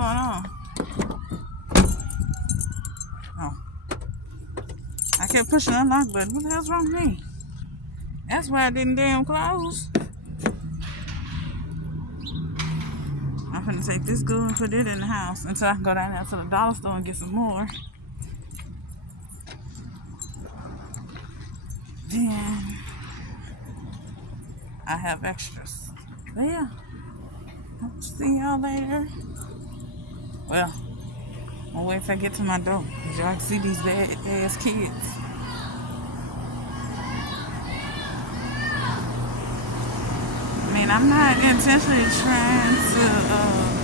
going on? Oh. I kept pushing the unlock button. What the hell's wrong with me? That's why I didn't damn close. I'm gonna take this glue and put it in the house until I can go down there to the dollar store and get some more. Then I have extras. But yeah, I'll see y'all later. Well, I'll wait till I get to my door. Cause y'all can see these bad ass kids. I mean, I'm not intentionally trying to